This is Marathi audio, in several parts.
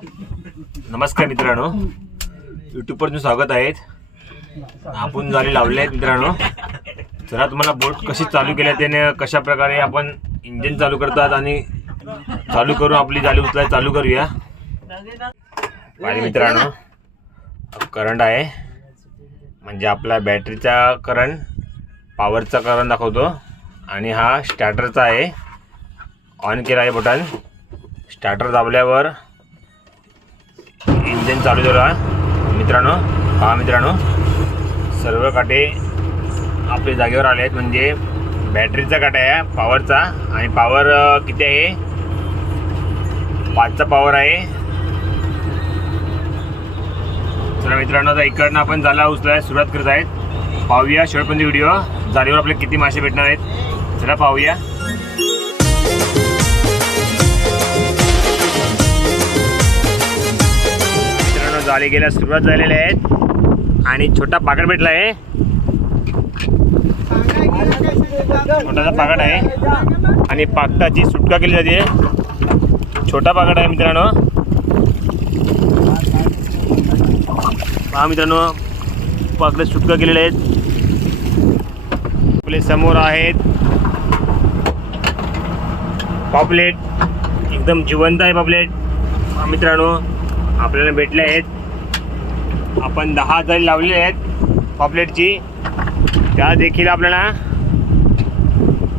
नमस्कार मित्रांनो. युट्यूबवर तुम्ही स्वागत आहेत आपण जाळी लावले आहेत मित्रांनो. जरा तुम्हाला बोट कशी चालू केल्या त्याने कशा प्रकारे आपण इंजिन चालू करतात आणि चालू करून आपली जाळी उचलाय चालू करूया. आणि मित्रांनो करंट आहे. म्हणजे आपला बॅटरीचा करंट पॉवरचा करंट दाखवतो. आणि हा स्टार्टरचा आहे. ऑन केला आहे बटन स्टार्टर दाबल्यावर इंजन चालू झाला मित्रांनो पहा मित्रांनो. सर्व काटे आपल्या जागेवर आले आहेत म्हणजे बॅटरीचा काटा आहे पॉवरचा आणि पॉवर किती आहे? पाचचा पॉवर आहे. चला मित्रांनो आता इकडनं आपण जाला उचलायला सुरुवात करत आहेत. पाहूया शेवटपर्यंत व्हिडिओ जाळीवर आपले किती मासे भेटणार आहेत? चला पाहूया. मित्रांनो जाळी गेल्या सुरुवात झालेल्या आहेत आणि छोटा पाकड भेटला आहे. छोटासा पाकड आहे. आणि पाकटाची सुटका केली जाते. छोटा पाकड आहे मित्रांनो. पहा मित्रांनो पाकडे सुटका केलेले आहेत. आपले समोर आहेत. पॉपलेट. एकदम जिवंत आहे पॉपलेट. मित्रांनो आपल्याला भेटले आहेत. आपण दहा हजार लावलेले आहेत पॉपलेटची त्या देखील आपल्याला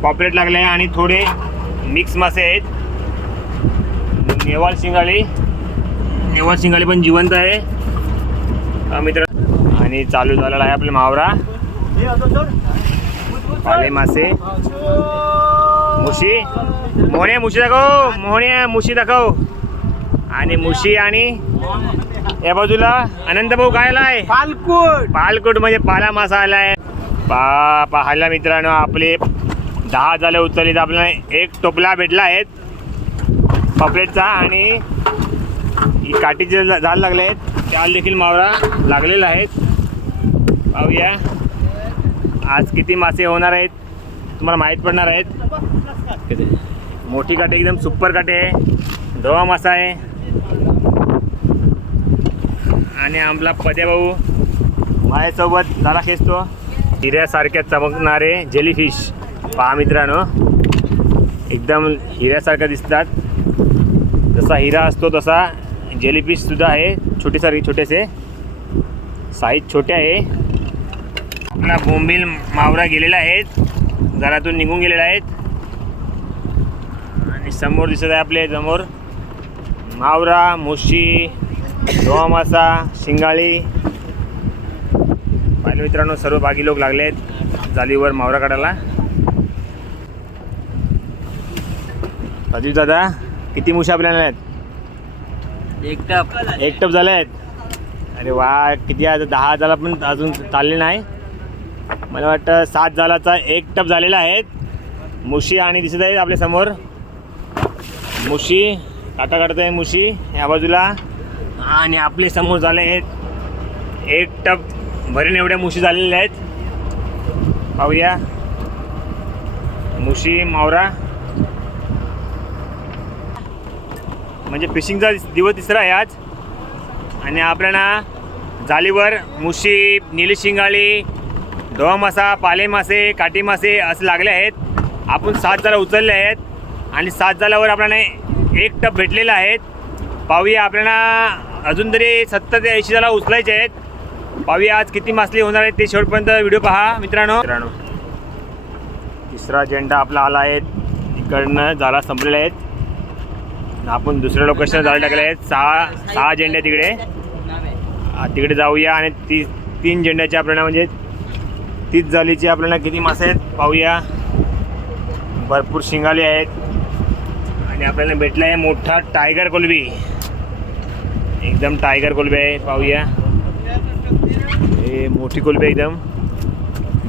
पॉपलेट लागले आहे आणि थोडे मिक्स मासे आहेत. नेवाल शिंगाळी नेवाल शिंगाळी पण जिवंत आहे. हा मित्र आणि चालू झालेला आहे आपला मावरा. पाले मासे. मुशी. मोहने मुशी दाखव. मोहने मुशी दाखव. आणि मुशी आणि या बाजूला अनंत भाऊ काय आलाय? फालकूट पालकोट म्हणजे पाला मासा आलाय पा पाहायला मित्रांनो आपले दहा झाले उचलले तर आपल्याला एक टोपला भेटला आहे. पॉपलेटचा आणि ही काठीचे झाड लागले आहेत. त्याला देखील मावरा लागलेला आहेत पाहूया. आज किती मासे होणार आहेत तुम्हाला माहीत पडणार आहेत. मोठी काटे एकदम सुपर काटे आहे. धवा मासा आहे. आणि आमला पद्या भाऊ. माझ्यासोबत झाला खेचतो. हिऱ्यासारख्या चमकणारे जेलीफिश पहा मित्रांनो. एकदम हिऱ्यासारखा दिसतात. जसा हिरा असतो तसा जेलीफिश सुद्धा आहे. छोटेसारखे छोटेसे. साईज छोटे आहे. आपला बोंबील मावरा गेलेला आहे. घरातून निघून गेलेला आहेत आणि समोर दिसत आहे आपले समोर. मावरा मुशी धोवा मासा शिंगाळी. पाहिले मित्रांनो सर्व बागी लोक लागले आहेत जालीवर मावरा काढायला. राजीव दादा किती मुशी आपल्याला आहेत एक टप. एक टप झाले आहेत अरे वा किती आहे दहा हजारला पण अजून चालले नाही. मला वाटतं सात जालाचा एक टप झालेला आहेत मुशी आणि दिसत आहेत आपल्यासमोर. मुशी काटा काढत आहे मुशी या बाजूला. आणि आपले समोर झाले आहेत. एक टप भरीन एवढ्या मुशी झालेल्या आहेत. पाहूया. मुशी मावरा. म्हणजे फिशिंगचा दिवस तिसरा आहे आज. आणि आपल्याला जालीवर मुशी निली शिंगाळी ढोवा मासा पाले मासे काटी मासे असे लागले आहेत. आपण सात जाला उचलले आहेत. आणि सात जालावर आपल्याला एक टप भेटलेला आहेत पाहूया आपल्याला अजून तरी सत्तर ते ऐंशी जाला उचलायचे आहेत. पाहूया आज किती मासली होणार आहेत ते शेवटपर्यंत व्हिडिओ पहा मित्रांनो. मित्रांनो तिसरा झेंडा आपला आला आहे. इकडनं झाला संपलेला आहेत. आपण दुसऱ्या लोकेशन झाले टाकले आहेत. सहा सहा झेंडे तिकडे. तिकडे जाऊया आणि ती तीन झेंड्याचे आपल्याला म्हणजे तीच जालीची आपल्याला किती मासे आहेत पाहूया. भरपूर शिंगाले आहेत. आणि आपल्याला भेटला आहे मोठा टायगर कोलबी. एकदम टायगर कोलबी आहे पाहूया. हे मोठी कोलबी आहे एकदम.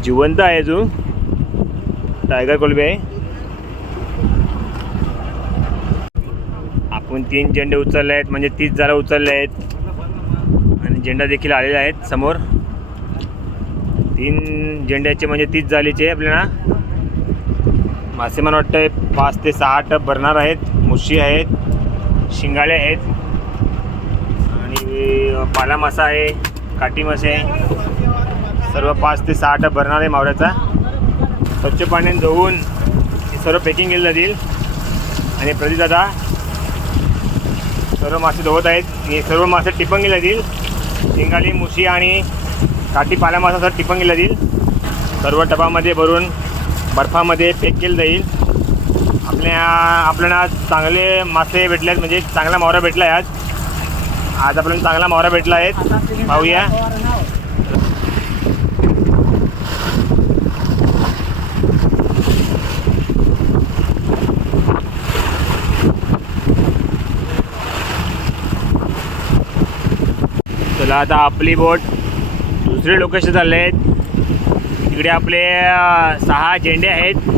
जिवंत आहे अजून. टायगर कोलबी. आहे आपण तीन झेंडे उचलले आहेत म्हणजे तीस झालं उचलले आहेत. आणि झेंडा देखील आलेला आहेत समोर. तीन झेंड्याचे म्हणजे तीस जालीचे आपल्याला. मासे मला वाटतं पाच ते सहा टप भरणार आहेत. मुशी आहेत. शिंगाळे आहेत. पाला मासा आहे काठी मासे आहे. सर्व पाच ते सहा टप भरणार आहे मावऱ्याचा स्वच्छ पाण्याने धुवून हे सर्व पॅकिंग केलं जातील. आणि प्रतिदादा सर्व मासे धुवत आहेत. हे सर्व मासे टिपण केले जातील. शिंगाली मुशी आणि काठी पाला मासा सर्व टिपण केलं जातील. सर्व टपामध्ये भरून बर्फामध्ये पॅक केलं जाईल. आपल्या आपल्याला चांगले मासे भेटले आहेत म्हणजे चांगला मावरा भेटला आहे आज आज आपल्याला चांगला मावरा भेटला आहे. पाहूया. चला आता आपली बोट दुसरे लोकेशन चालले आहेत. तिकडे आपले सहा झेंडे आहेत.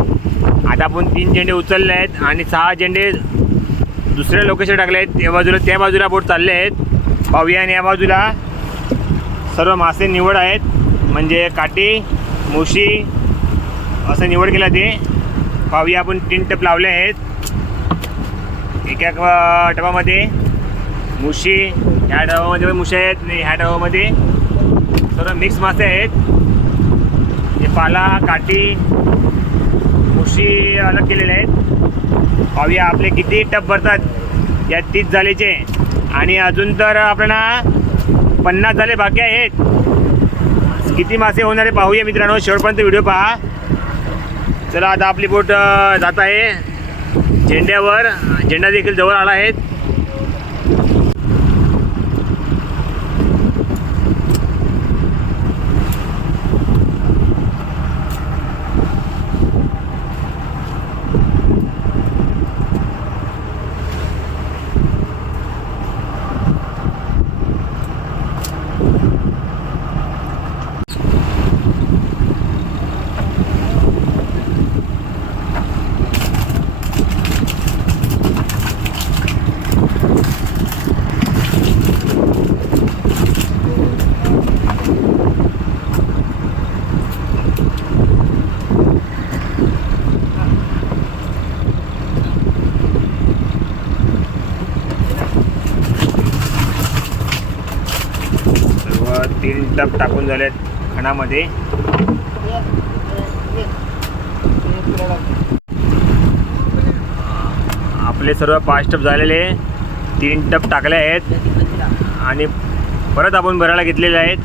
आता आपण तीन झेंडे उचलले आहेत आणि सहा झेंडे दुसऱ्या लोकेशन टाकले आहेत. त्या बाजूला त्या बाजूला बोट चालले आहेत. पाहूया आणि या बाजूला सर्व मासे निवड आहेत. म्हणजे काठी मुशी असं निवड केला ते. पाहूया आपण तीन टप लावले आहेत. एका टपामध्ये मुशी ह्या डबामध्ये पण मुशी आहेत आणि ह्या डबामध्ये सर्व मिक्स मासे आहेत. जे पाला काठी मुशी अलग केलेले आहेत. पाहूया आपले किती टप भरतात या तीस झालेचे आणि अजून तर आपल्याला पन्नास झाले बाकी आहेत. किती मासे होणारे पाहूया मित्रांनो. शेवटपर्यंत व्हिडिओ पहा. चला आता आपली बोट जात आहे. झेंड्यावर. झेंडा देखील जवळ आला आहेत सर्व तीन टाकून झालेत खणामध्ये. आपले सर्व पाच टप झालेले तीन टप टाकले आहेत. आणि परत आपण भरायला घेतलेले आहेत.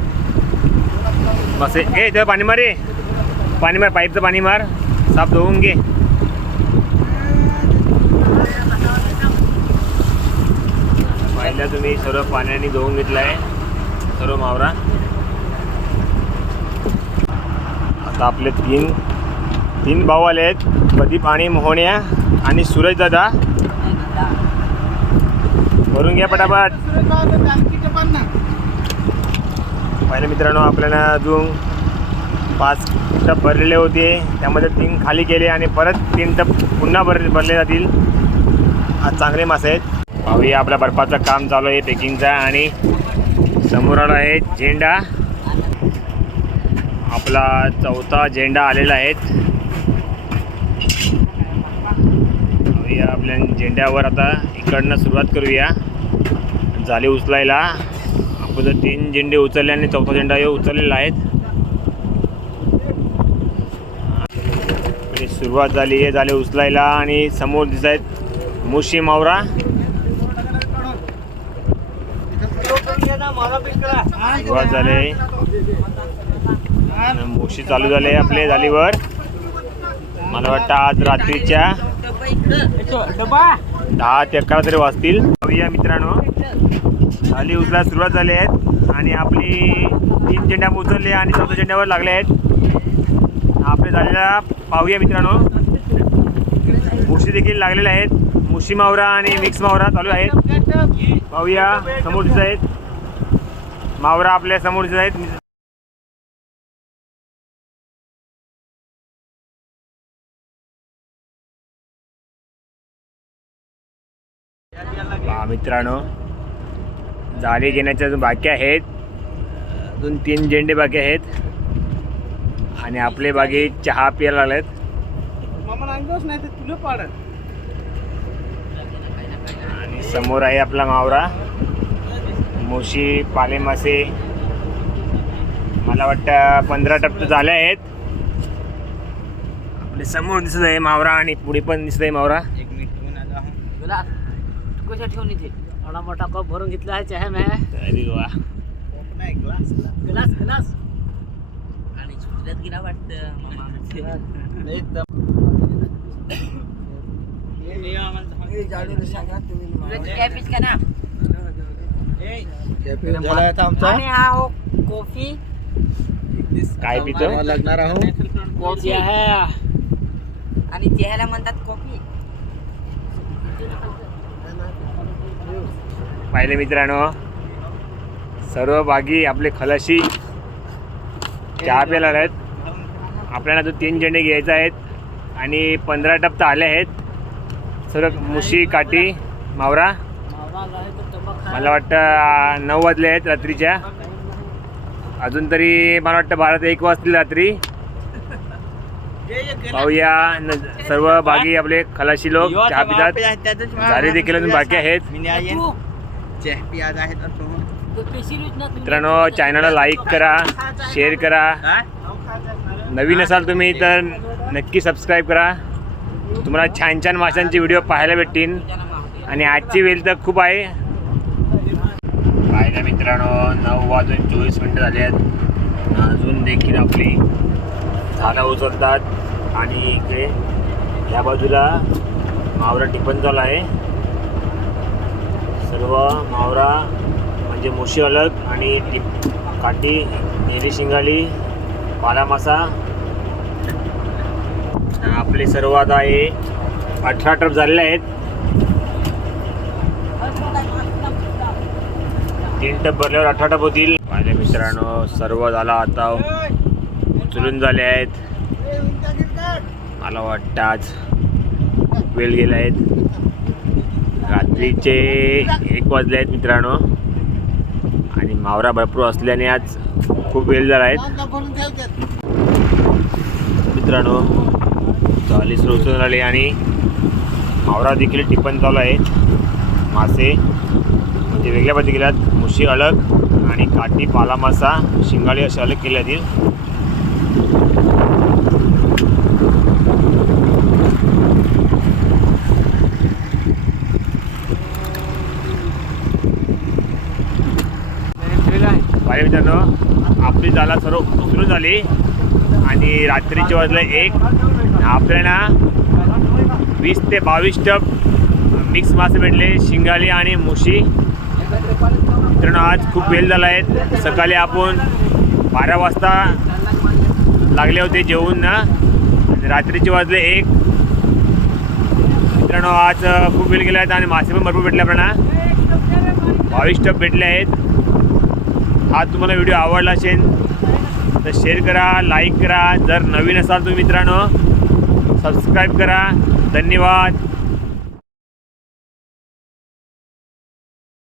बस ए तर पाणी मार पाणी मार पाईपचं पाणी मार. साफ धुवून घे. पाहिलं तुम्ही सर्व पाण्याने धुवून घेतलं आहे सर्व मावरा. आता आपले तीन तीन भाऊ आले आहेत. प्रदीप आणि मोहण्या आणि सूरज दादा. भरून घ्या पटापट. पहिले मित्रांनो आपल्याला अजून पाच टप भरलेले होते. त्यामध्ये तीन खाली गेले आणि परत तीन टप पुन्हा भर भरले जातील. आज चांगले मासे आहेत. भाऊ आपल्या बर्फाचं काम चालू आहे पॅकिंगचा आणि समोर आला आहे झेंडा. आपला चौथा झेंडा आलेला आहे. आपल्या झेंड्यावर आता. इकडनं सुरुवात करूया. झाले उचलायला. आपण जर तीन झेंडे उचलले आणि चौथा झेंडा हे उचललेला आहेत सुरुवात झाली आहे झाले उचलायला आणि समोर दिसत आहेत मुशी मावरा. सुरुवात झाली. मुशी चालू झाले आपले झालीवर मला वाटतं आज रात्रीच्या दहा ते अकरा तरी वाजतील. पाहूया मित्रांनो. झाली उचला सुरुवात झाली आहेत आणि आपली तीन झेंड्या उचलले आणि चौथ्या झेंड्यावर लागले आहेत. आपले झालेला पाहूया मित्रांनो. मुशी देखील लागलेल्या आहेत. मुशी मावरा आणि मिक्स मावरा चालू आहेत. पाहूया समोर दिसत आहेत. मावरा आपल्यासमोर दिसत आहेत. पहा मित्रांनो जाळी घेण्याचे अजून बाकी आहेत. अजून तीन झेंडे बाकी आहेत. आणि आपले बाकी चहा प्यायला लागलेत. आणि समोर आहे आपला मावरा. मोशी पाले मासे मला वाटतं पंधरा टप्पे झाले आहेत. आपले समोर दिसत आहे मावरा आणि पुढे पण दिसत आहे मावरा. एक मिनिट कशा ठेवून इथे. एवढा मोठा कप भरून घेतला आहे चहा में अरे वा. ग्लास ग्लास ग्लास आणि सुटल्यात गेला वाटतं मामा? एकदम हा हो कॉफी. काय पितो? लागणार आहोत कॉफी. आहे आणि चहाला म्हणतात कॉफी. पाहिले मित्रांनो. सर्व बागी आपले खलाशी चहा प्यायला आहेत आपल्याला तो तीन झेंडे घ्यायचे आहेत आणि पंधरा टप्पा आले आहेत. सर्व मुशी काठी मावरा. मला वाटतं नऊ वाजले आहेत रात्रीच्या. अजून तरी मला वाटतं बारा ते एक वाजतील रात्री. पाहूया न- सर्व बागी आपले खलाशी लोक चहा पितात. झाले देखील अजून बाकी आहेत. चहा पियाज आहेत मित्रांनो चॅनलला लाईक करा शेअर करा. नवीन असाल तुम्ही तर नक्की सबस्क्राईब करा. तुम्हाला छान छान माशांचे व्हिडिओ पाहायला भेटतील. आणि आजची वेळ तर खूप आहे. पाहिलं मित्रांनो नऊ वाजून चोवीस मिनटं झाली आहेत. अजून देखील आपली झाडं उचलतात. आणि इकडे या बाजूला मावरा टिपण चालू आहे. हलवा मावरा म्हणजे मुशी अलग आणि टिप काठी नेरी शिंगाली पाला मासा आपले सर्व आता हे अठरा टप झालेले आहेत. तीन टप भरल्यावर अठरा टप होतील. माझ्या मित्रांनो सर्व झाला आता. उचलून झाले आहेत. मला वाटतं आज वेळ गेले आहेत रात्रीचे एक वाजले आहेत मित्रांनो. आणि मावरा भरपूर असल्याने आज खूप वेळ झाला आहेत मित्रांनो चाळीस सोसून आले आणि मावरा देखील टिपण चालू आहे. मासे म्हणजे वेगळ्या पद्धती केल्यात. मुशी अलग आणि काठी पाला मासा शिंगाळी असे अलग केले जातील पाहिजे आपली जाला सर्व सुरू झाली. आणि रात्रीचे वाजले एक. आपल्याला वीस ते बावीस टप मिक्स मासे भेटले शिंगाली आणि मुशी. मित्रांनो आज खूप वेल झाला आहे. सकाळी आपण बारा वाजता लागले होते जेवून. ना रात्रीचे वाजले एक. मित्रांनो आज खूप वेल गेला आहेत आणि मासे पण भरपूर भेटले आपल्याला. बावीस टप भेटले आहेत. हा तुम्हाला व्हिडिओ आवडला असेल तर शेअर करा लाईक करा. जर नवीन असाल तुम्ही मित्रांनो सबस्क्राईब करा. धन्यवाद.